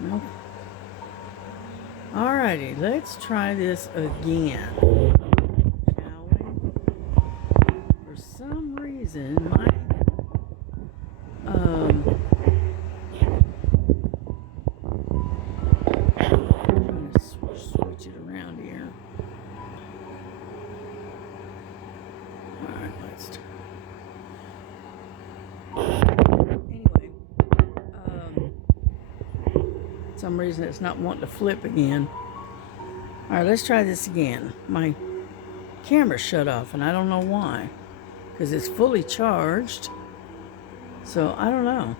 No. Alrighty, let's try this again, shall we? For some reason, my um, I'm gonna switch it around here. All right, let's. Anyway, some reason it's not wanting to flip again. All right, let's try this again. My camera shut off, and I don't know why, because it's fully charged. So I don't know.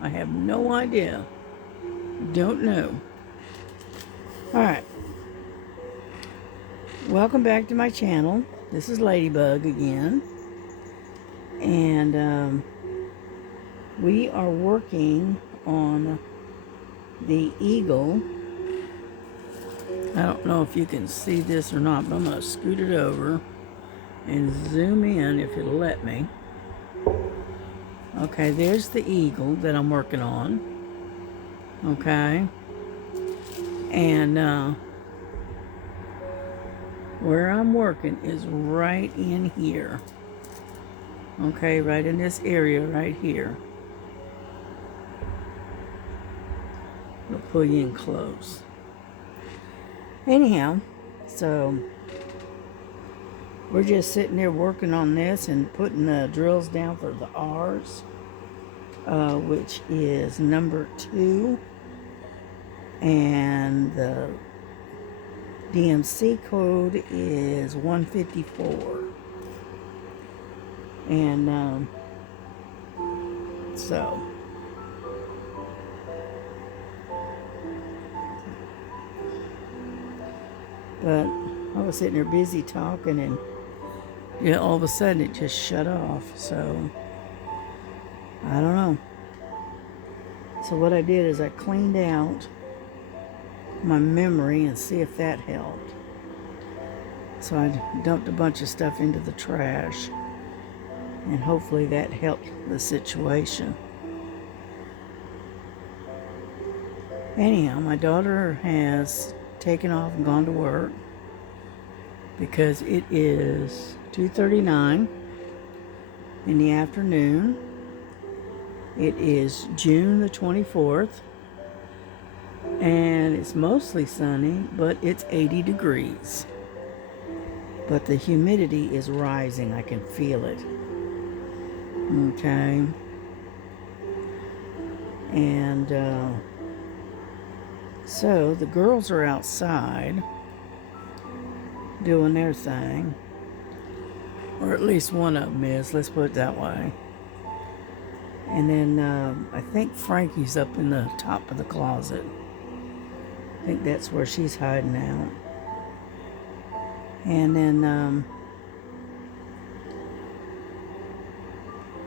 I have no idea. Don't know. All right. Welcome back to my channel. This is Ladybug again. And we are working on the eagle. I don't know if you can see this or not, but I'm going to scoot it over and zoom in if it'll let me. Okay, there's the eagle that I'm working on. Okay. And where I'm working is right in here. Okay, right in this area right here. I'll pull you in close. Anyhow, so we're just sitting there working on this and putting the drills down for the R's, which is number 2. And the DMC code is 154. And so but I was sitting there busy talking, and all of a sudden it just shut off. So I don't know. So what I did is I cleaned out my memory and see if that helped. So I dumped a bunch of stuff into the trash, and hopefully that helped the situation. Anyhow, my daughter has taken off and gone to work because it is 2:39 in the afternoon. It is June the 24th, and it's mostly sunny, but it's 80 degrees. But the humidity is rising. I can feel it. Okay. And so the girls are outside doing their thing. Or at least one of them is. Let's put it that way. And then I think Frankie's up in the top of the closet. I think that's where she's hiding out. And then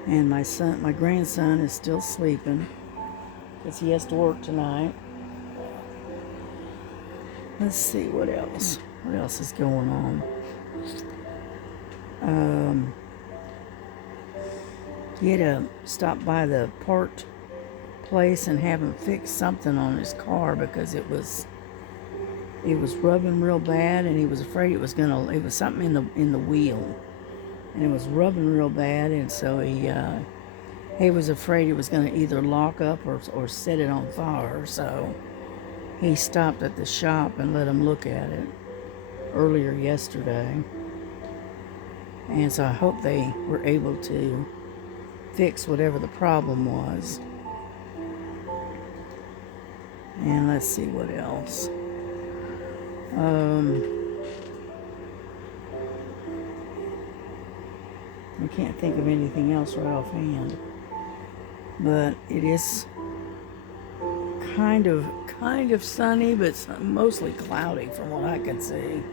and my grandson is still sleeping because he has to work tonight. Let's see what else. What else is going on? He had to stop by the part place and have him fix something on his car because it was rubbing real bad, and he was afraid it was something in the wheel, and it was rubbing real bad, and so he was afraid it was going to either lock up or set it on fire. So he stopped at the shop and let him look at it earlier yesterday, and so I hope they were able to fix whatever the problem was. And let's see what else. I can't think of anything else right offhand, but it is kind of sunny, but mostly cloudy from what I can see.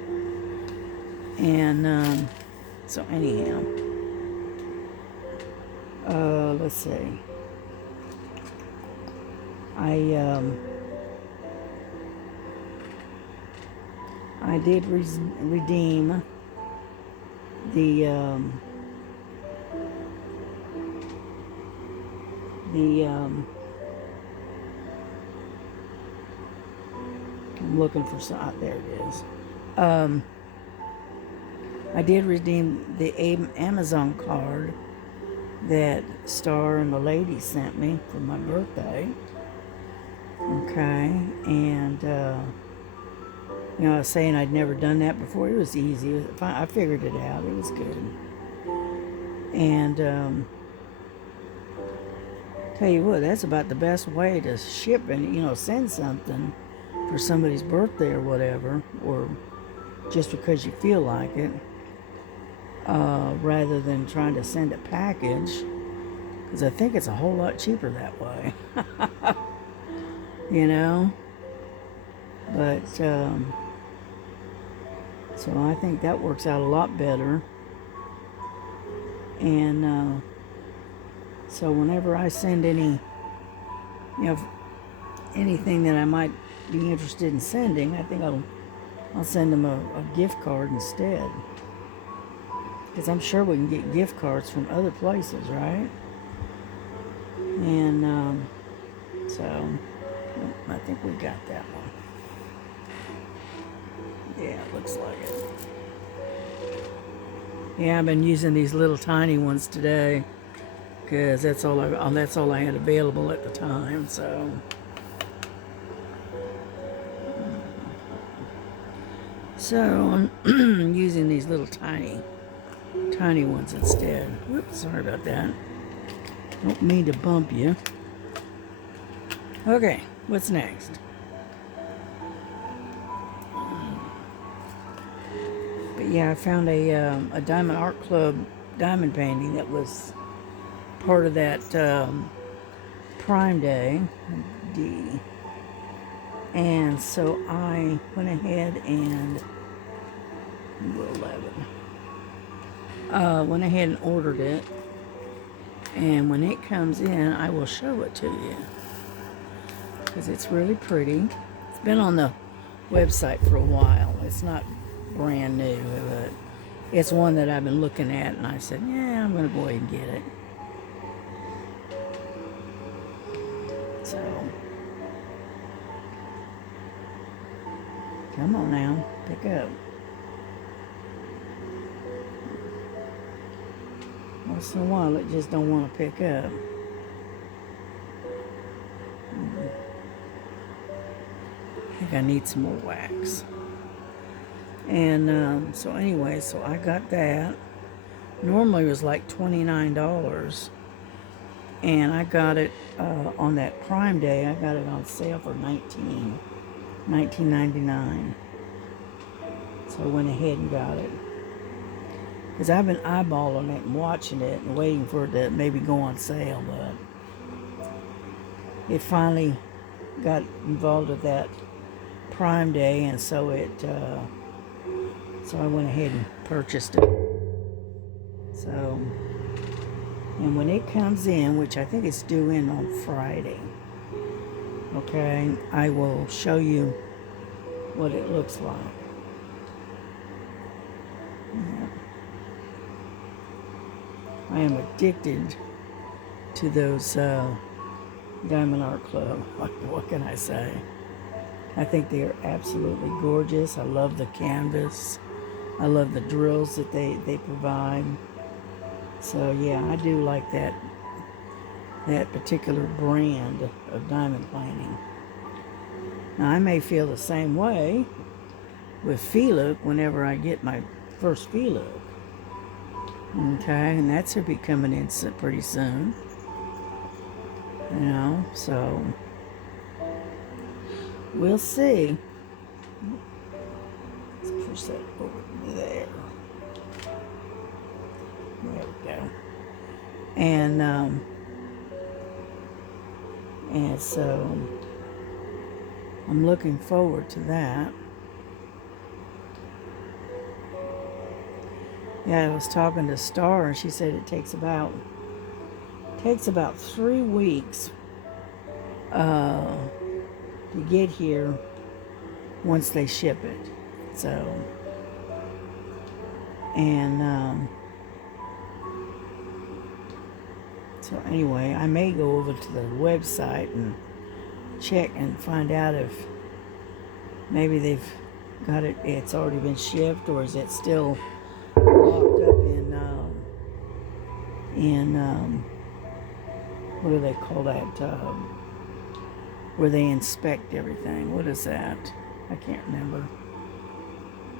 And so anyhow, let's see. I did redeem the I'm looking for some. There it is. Um, I did redeem the Amazon card that Star and the lady sent me for my birthday. Okay, and I was saying I'd never done that before. It was easy. I figured it out. It was good. And tell you what, that's about the best way to ship and send something for somebody's birthday or whatever, or just because you feel like it, rather than trying to send a package, because I think it's a whole lot cheaper that way. But so I think that works out a lot better. And so whenever I send anything that I might be interested in sending, I think I'll send them a gift card instead. Because I'm sure we can get gift cards from other places, right? And so I think we got that one. Yeah, it looks like it. Yeah, I've been using these little tiny ones today because that's all I had available at the time. So I'm using these little tiny ones instead. Whoops, sorry about that. Don't mean to bump you. Okay, what's next? But yeah, I found a Diamond Art Club diamond painting that was part of that Prime Day D. And so I went ahead and went ahead and ordered it. And when it comes in, I will show it to you because it's really pretty. It's been on the website for a while. It's not brand new, but it's one that I've been looking at, and I said, yeah, I'm going to go ahead and get it. So, come on now, pick up. Once in a while, it just don't want to pick up. I think I need some more wax. And so anyway, so I got that. Normally it was like $29. And I got it on that Prime Day. I got it on sale for $19.99. So I went ahead and got it. Because I've been eyeballing it and watching it and waiting for it to maybe go on sale, but it finally got involved with that Prime Day, and so so I went ahead and purchased it. So, and when it comes in, which I think it's due in on Friday, okay, I will show you what it looks like. Yeah. I am addicted to those Diamond Art Club. What can I say? I think they are absolutely gorgeous. I love the canvas. I love the drills that they provide. So yeah, I do like that particular brand of diamond plating. Now I may feel the same way with Filook whenever I get my first Filook. Okay, and that should be coming in pretty soon. So we'll see. Let's push that over there. There we go. And so I'm looking forward to that. Yeah, I was talking to Star, and she said it takes about 3 weeks to get here once they ship it. So, and so anyway, I may go over to the website and check and find out if Maybe they've got it, it's already been shipped, or is it still locked up in what do they call that? Where they inspect everything. What is that? I can't remember.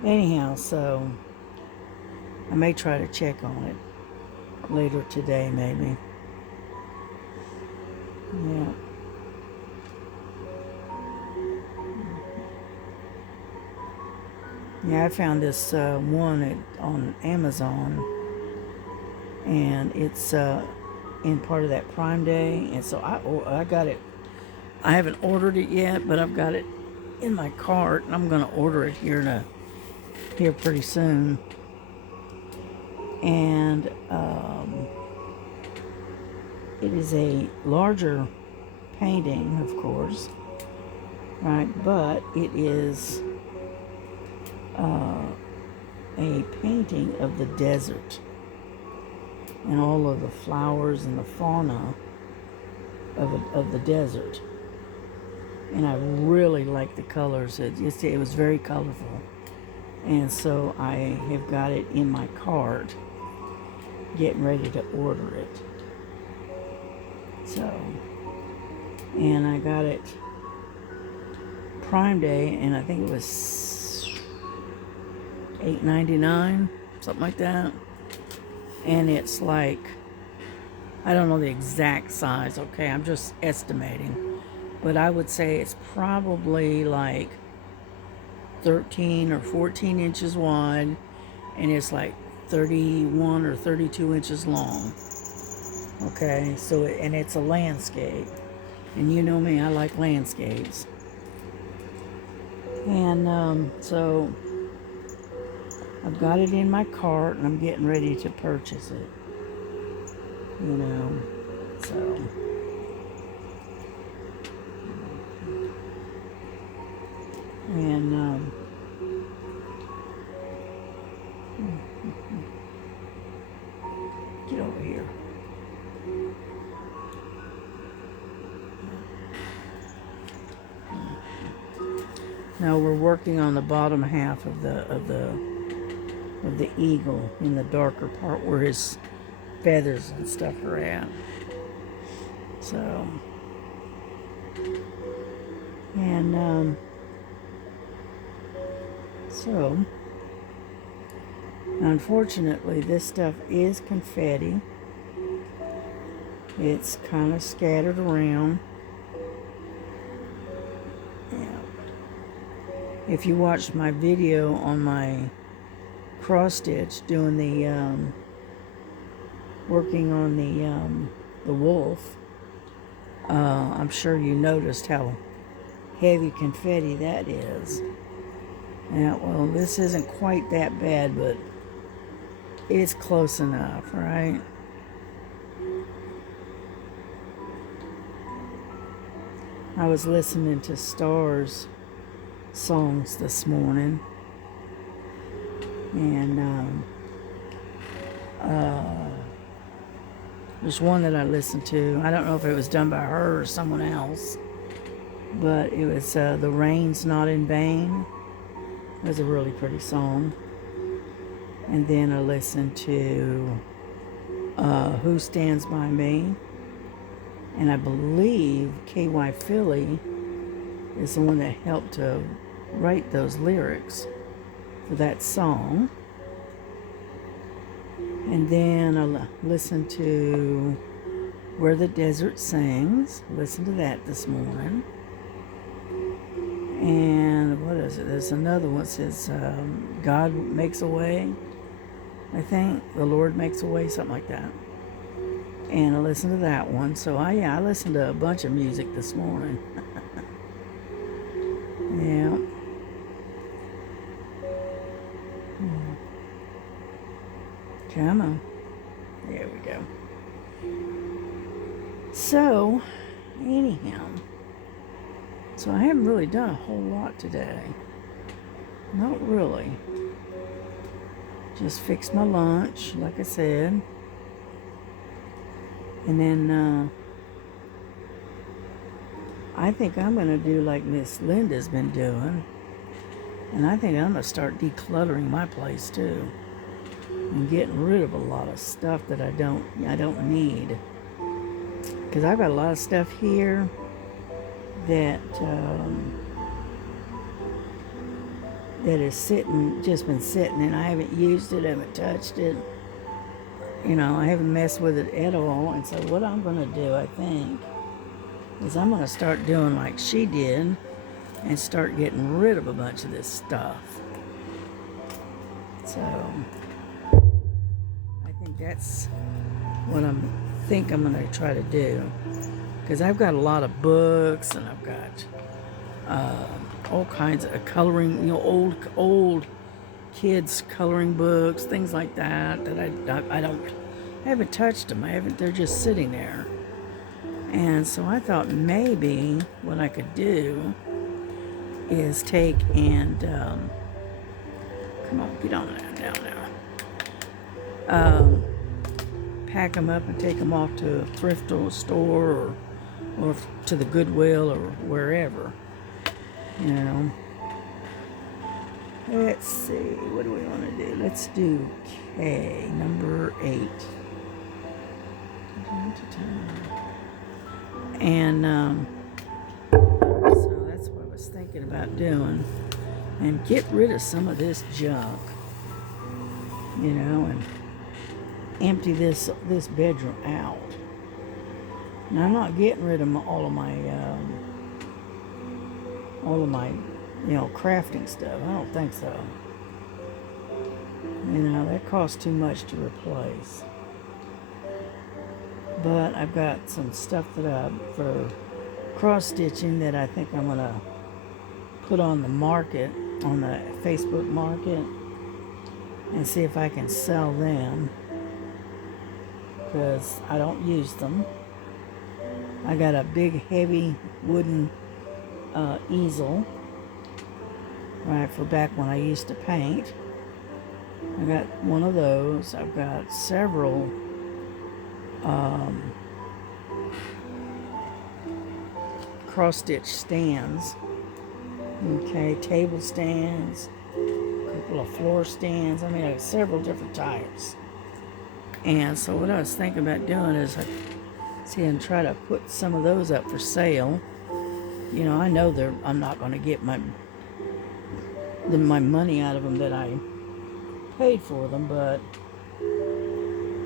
Anyhow, so I may try to check on it later today, maybe. Yeah. Yeah, I found this one on Amazon, and it's in part of that Prime Day, and so I got it. I haven't ordered it yet, but I've got it in my cart, and I'm going to order it here pretty soon. And it is a larger painting, of course, right? But it is a painting of the desert and all of the flowers and the fauna of the desert. And I really like the colors. It was very colorful. And so I have got it in my cart, getting ready to order it. So, and I got it Prime Day, and I think it was $8.99, something like that. And it's like, I don't know the exact size, okay? I'm just estimating. But I would say it's probably like 13 or 14 inches wide, and it's like 31 or 32 inches long. Okay, so and it's a landscape. And you know me, I like landscapes. And so I've got it in my cart, and I'm getting ready to purchase it. You know, so. And get over here. Now we're working on the bottom half of the eagle, in the darker part where his feathers and stuff are at. So, and so unfortunately this stuff is confetti. It's kind of scattered around. If you watched my video on my cross stitch doing the working on the wolf, I'm sure you noticed how heavy confetti that is. Yeah, well, this isn't quite that bad, but it's close enough, right? I was listening to Star's songs this morning, and there's one that I listened to. I don't know if it was done by her or someone else, but it was The Rain's Not in Vain. It was a really pretty song. And then I listened to Who Stands By Me, and I believe K.Y. Philly is the one that helped to write those lyrics for that song. And then I listened to Where the Desert Sings. Listened to that this morning. And what is it? There's another one that says God Makes a Way. I think the Lord Makes a Way, something like that. And I listened to that one. So I listened to a bunch of music this morning. Yeah. Come on. There we go. So, anyhow. So I haven't really done a whole lot today. Not really. Just fixed my lunch, like I said. And then I think I'm going to do like Miss Linda's been doing. And I think I'm going to start decluttering my place too. And getting rid of a lot of stuff that I don't need. Because I've got a lot of stuff here that that is just been sitting, and I haven't used it, haven't touched it. You know, I haven't messed with it at all. And so what I'm going to do, I think, is I'm going to start doing like she did and start getting rid of a bunch of this stuff. So I think that's what I'm going to try to do, because I've got a lot of books, and I've got all kinds of coloring, you know, old kids coloring books, things like that I haven't touched them. They're just sitting there. And so I thought maybe what I could do is take and come on, get on down now. Pack them up and take them off to a thrift store or to the Goodwill or wherever. You know. Let's see, what do we want to do? Let's do K, number 8. And so that's what I was thinking about doing. And get rid of some of this junk. You know, and empty this bedroom out. Now I'm not getting rid of all of my you know, crafting stuff. I don't think so. You know, that costs too much to replace. But I've got some stuff for cross stitching that I think I'm gonna put on the market, on the Facebook market, and see if I can sell them, because I don't use them. I got a big heavy wooden easel, right, for back when I used to paint. I got one of those. I've got several cross-stitch stands. Okay, table stands, a couple of floor stands. I mean, I have several different types. And so what I was thinking about doing is and try to put some of those up for sale. You know, I know I'm not going to get my money out of them that I paid for them, but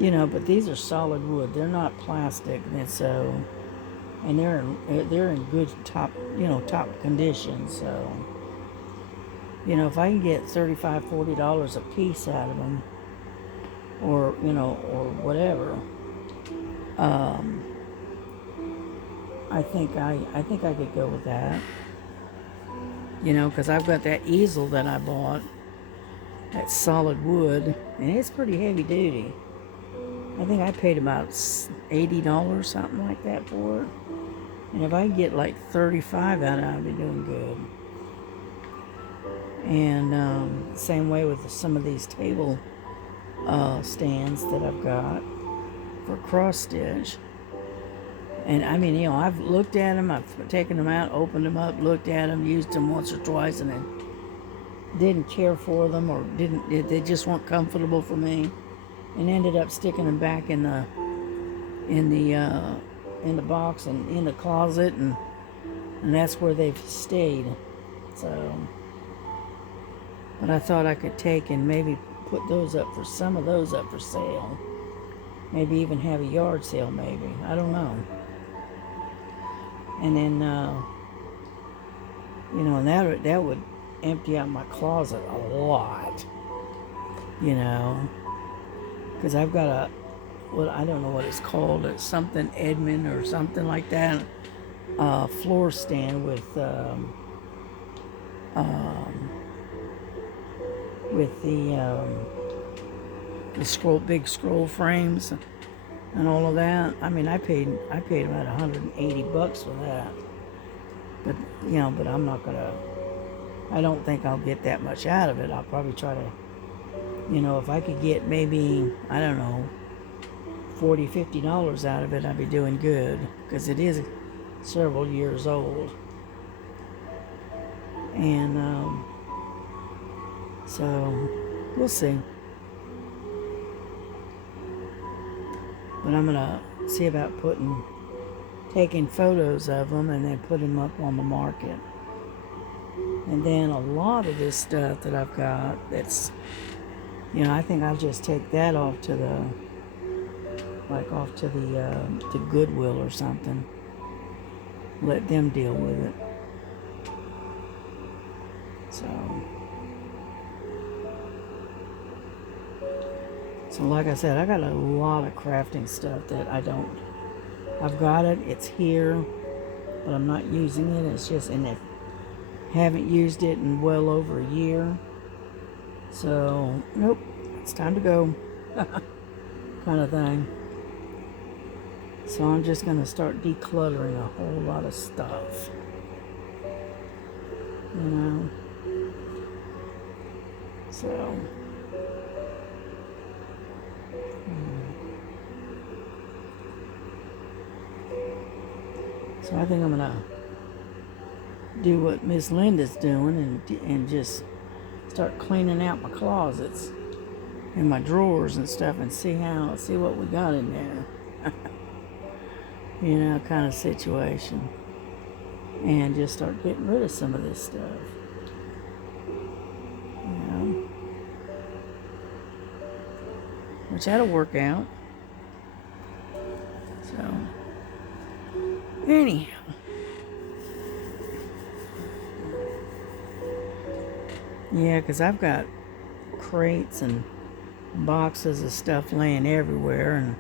you know, but these are solid wood. They're not plastic, and so, and they're in good top condition. So, you know, if I can get $35-40 a piece out of them, or you know, or whatever, I think I could go with that. You know, because I've got that easel that I bought, that's solid wood, and it's pretty heavy duty. I think I paid about $80, something like that, for it. And if I get like 35 out of it, I'd be doing good. And same way with some of these table stands that I've got for cross stitch. And I mean, you know, I've looked at them, I've taken them out, opened them up, looked at them, used them once or twice, and then didn't care for them, or they just weren't comfortable for me, and ended up sticking them back in the box and in the closet, and that's where they've stayed. So, but I thought I could take and maybe put some of those up for sale. Maybe even have a yard sale, maybe. I don't know. And then, you know, and that would empty out my closet a lot, you know, because I've got I don't know what it's called. It's something Edmund or something like that. Floor stand with the big scroll frames and all of that. I mean, I paid about $180 for that. But you know, but I don't think I'll get that much out of it. I'll probably try to, you know, if I could get maybe, I don't know, $40-50 out of it, I'd be doing good, because it is several years old. And So we'll see. But I'm gonna see about taking photos of them and then put them up on the market. And then a lot of this stuff that I've got, that's, I think I'll just take that off to the to Goodwill or something. Let them deal with it. So like I said, I got a lot of crafting stuff that I've got it, it's here, but I'm not using it. It's just, and I haven't used it in well over a year. So, nope, it's time to go, kind of thing. So I'm just going to start decluttering a whole lot of stuff. So... So I think I'm gonna do what Miss Linda's doing and just start cleaning out my closets and my drawers and stuff and see what we got in there. Kind of situation. And just start getting rid of some of this stuff. Which that'll work out. So anyhow, yeah, because I've got crates and boxes of stuff laying everywhere and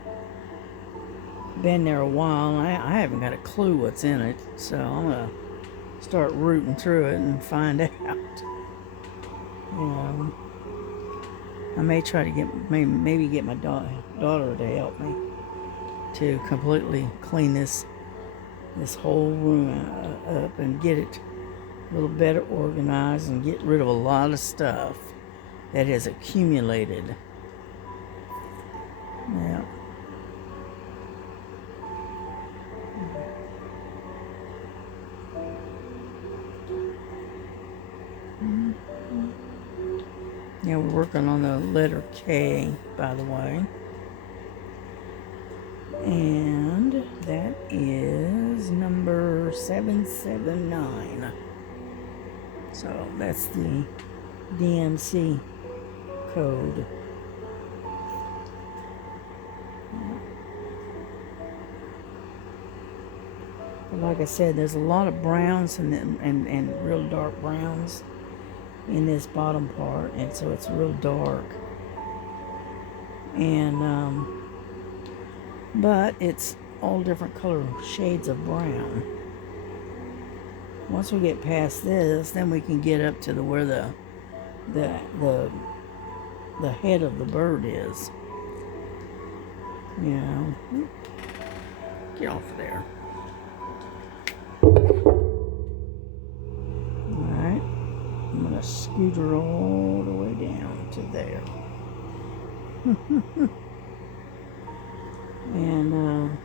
been there a while. I haven't got a clue what's in it, so I'm going to start rooting through it and find out. I may try to maybe get my daughter to help me to completely clean this whole room up and get it a little better organized and get rid of a lot of stuff that has accumulated. Yeah. Yeah, we're working on the letter K, by the way. And that is number 779. So that's the DMC code. But like I said, there's a lot of browns and real dark browns in this bottom part, and so it's real dark. And but it's all different color shades of brown. Once we get past this, then we can get up to where the head of the bird is. Get off of there. Alright. I'm gonna scoot her all the way down to there. And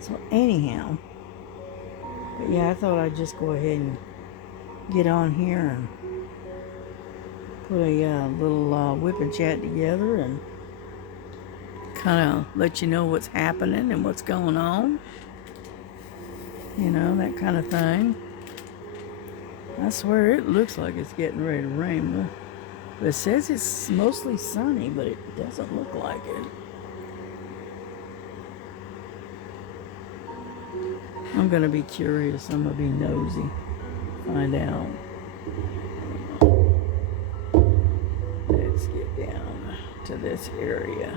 so anyhow, but yeah, I thought I'd just go ahead and get on here and put a little whip and chat together and kind of let you know what's happening and what's going on. That kind of thing. I swear it looks like it's getting ready to rain. But it says it's mostly sunny, but it doesn't look like it. I'm going to be curious. I'm going to be nosy. Find out. Let's get down to this area.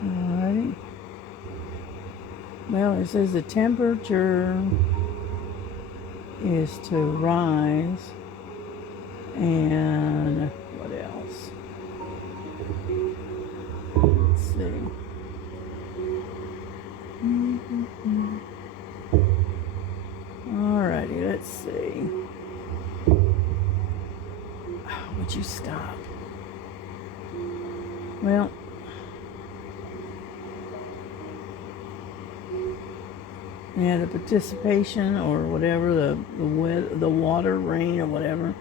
Alright. Well, it says the temperature is to rise. And what else? Let's see. Alrighty, let's see. Oh, would you stop? Well, Yeah, the participation or whatever, the water, rain or whatever,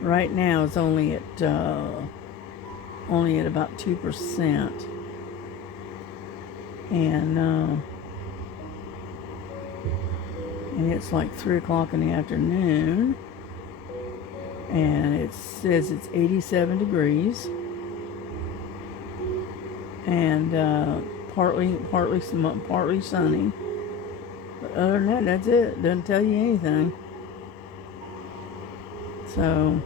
right now is only at about 2%, and it's like 3 o'clock in the afternoon, and it says it's 87 degrees, and partly sunny. But other than that, that's it. Doesn't tell you anything. So,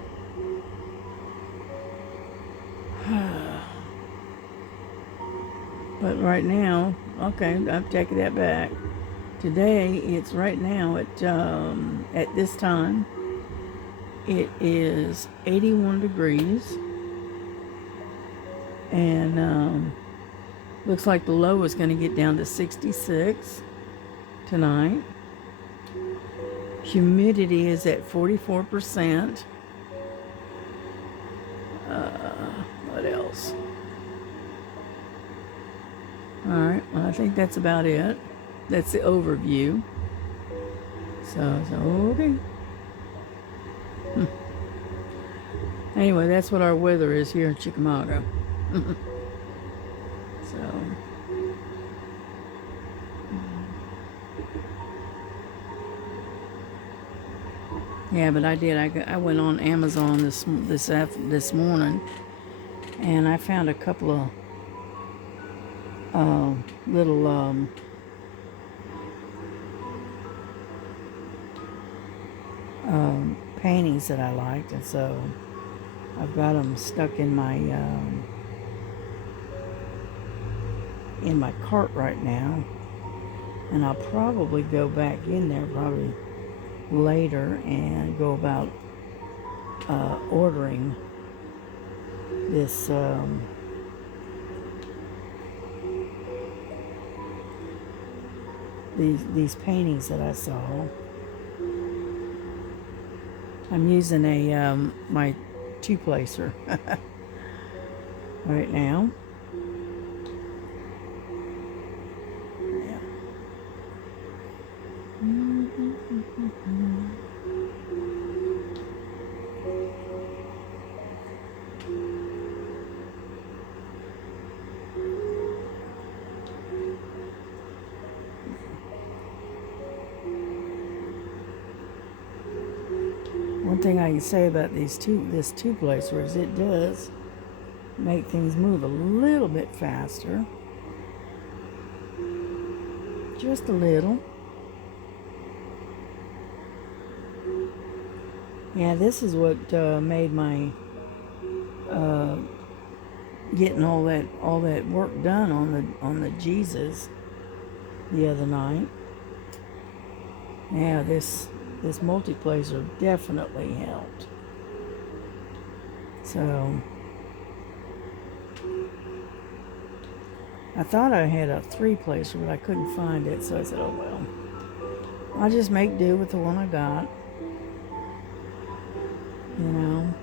but right now, okay, I'm taking that back. Today, it's right now at this time, it is 81 degrees, and looks like the low is going to get down to 66 tonight. Humidity is at 44%. What else? All right, well, I think that's about it. That's the overview. So okay. Anyway, that's what our weather is here in Chickamauga. So, yeah, but I went on Amazon this morning, and I found a couple of little paintings that I liked, and so I've got them stuck in my cart right now, and I'll probably go back in there probably later and go about ordering this these paintings that I saw. I'm using my two-placer right now. Yeah. One thing I can say about this two-placer is it does make things move a little bit faster. Just a little. Yeah, this is what made my getting all that work done on the Jesus the other night. Yeah, this multi-placer definitely helped. So I thought I had a three-placer, but I couldn't find it, so I said, oh well, I'll just make do with the one I got, you know.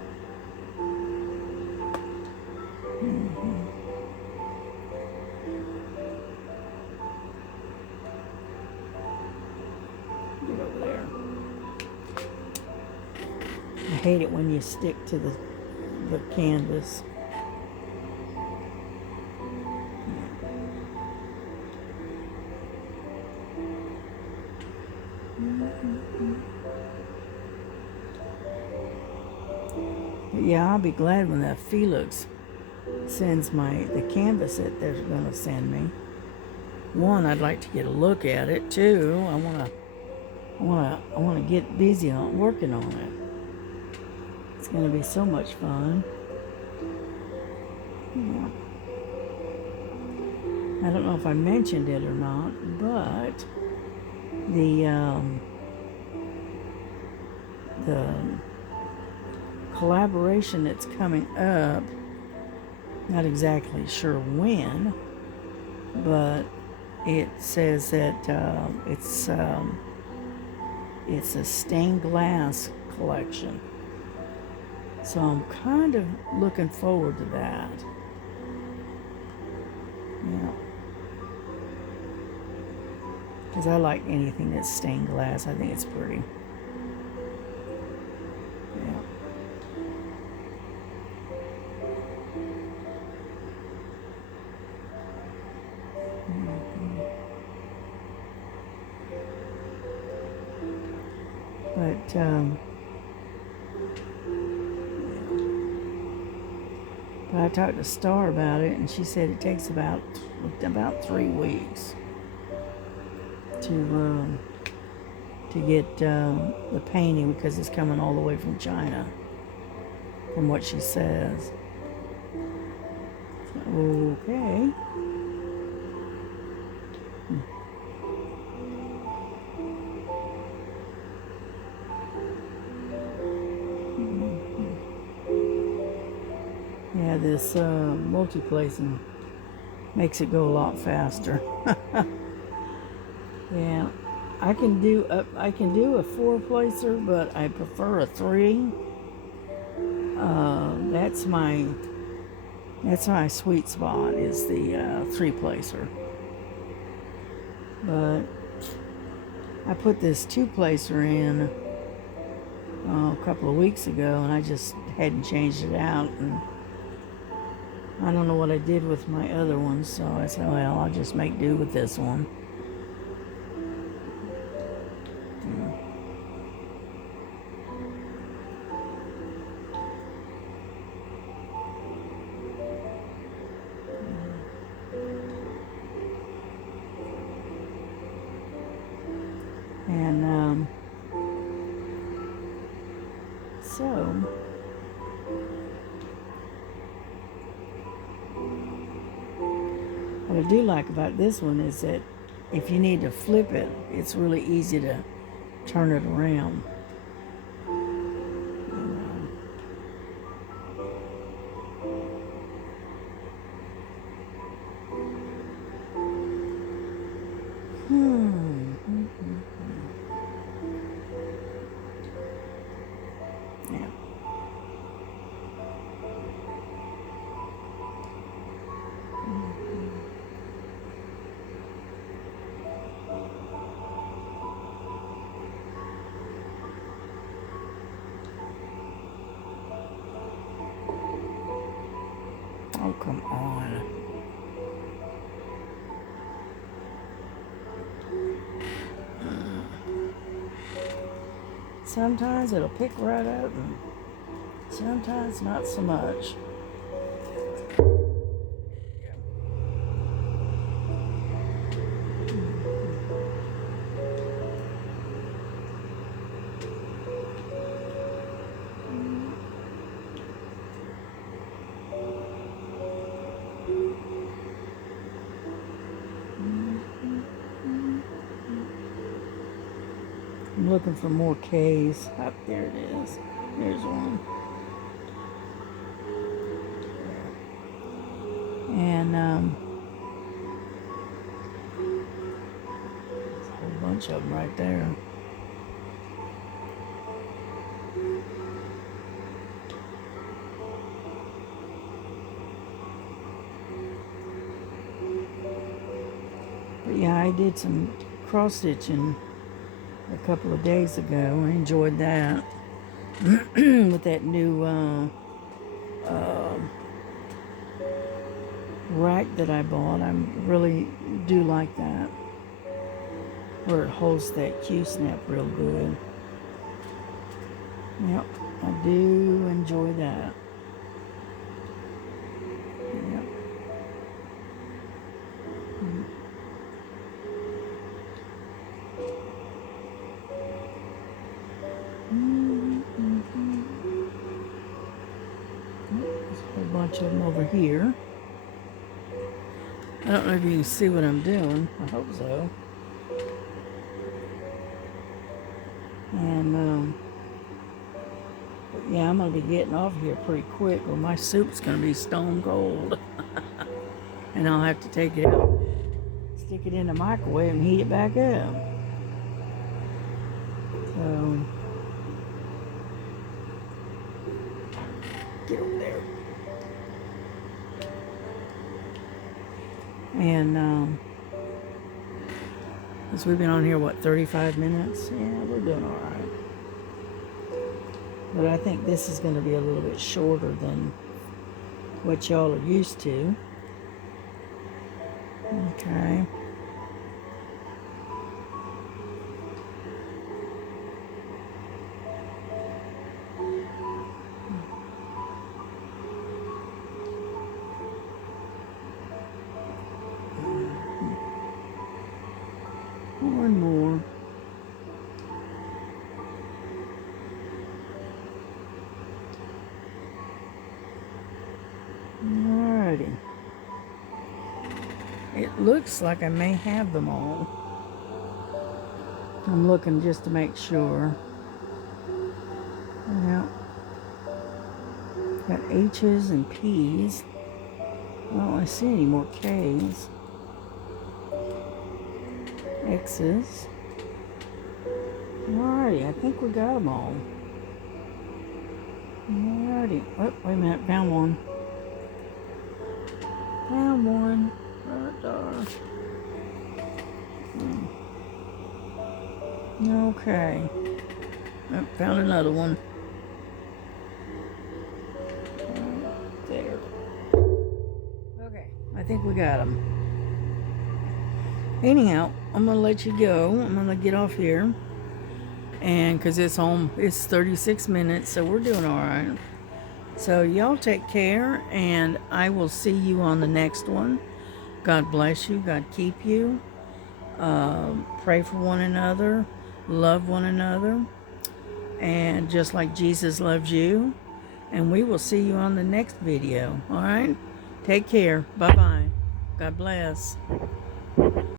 Get over there. I hate it when you stick to the canvas. But yeah, I'll be glad when that Felix sends the canvas that they're gonna send me. One, I'd like to get a look at it. Two, I wanna get busy on working on it. It's gonna be so much fun. Yeah. I don't know if I mentioned it or not, but the collaboration that's coming up, not exactly sure when, but it says that it's a stained glass collection. So I'm kind of looking forward to that. Yeah. Because I like anything that's stained glass. I think it's pretty. Yeah. But I talked to Star about it, and she said it takes about 3 weeks to get the painting, because it's coming all the way from China, from what she says. Okay. Yeah, this multi-placing makes it go a lot faster. Yeah, I can do a 4-placer, but I prefer a 3. That's my sweet spot, is the 3-placer. But I put this 2-placer in a couple of weeks ago, and I just hadn't changed it out, and I don't know what I did with my other ones, so I said, well, I'll just make do with this one. And so what I do like about this one is that if you need to flip it, it's really easy to turn it around. Yeah. Oh, come on. Sometimes it'll pick right up, and sometimes not so much. I'm looking for more K's. Up there it is. There's one. And there's a whole bunch of them right there. But yeah, I did some cross stitching a couple of days ago. I enjoyed that with that new rack that I bought. I really do like that, where it holds that Q-snap real good. Yep, I do enjoy that. Yep. There's a whole bunch of them over here. I don't know if you can see what I'm doing. I hope so. And but yeah, I'm gonna be getting off here pretty quick, or my soup's gonna be stone cold. And I'll have to take it out, stick it in the microwave, and heat it back up. So get over there. And Because we've been on here, what, 35 minutes? Yeah, we're doing all right. But I think this is going to be a little bit shorter than what y'all are used to. Okay. More and more. Alrighty. It looks like I may have them all. I'm looking just to make sure. Yeah. Got H's and P's. I don't really see any more K's. X's. Alrighty, I think we got them all. Alrighty. Oh, wait a minute, found one. Found one. Right there. Okay. Oh, found another one. Right there. Okay, I think we got them. Anyhow, I'm gonna let you go. I'm gonna get off here, and because it's 36 minutes, so we're doing all right. So y'all take care, and I will see you on the next one. God bless you. God keep you. Pray for one another. Love one another. And just like Jesus loves you. And we will see you on the next video. All right? Take care. Bye-bye. God bless.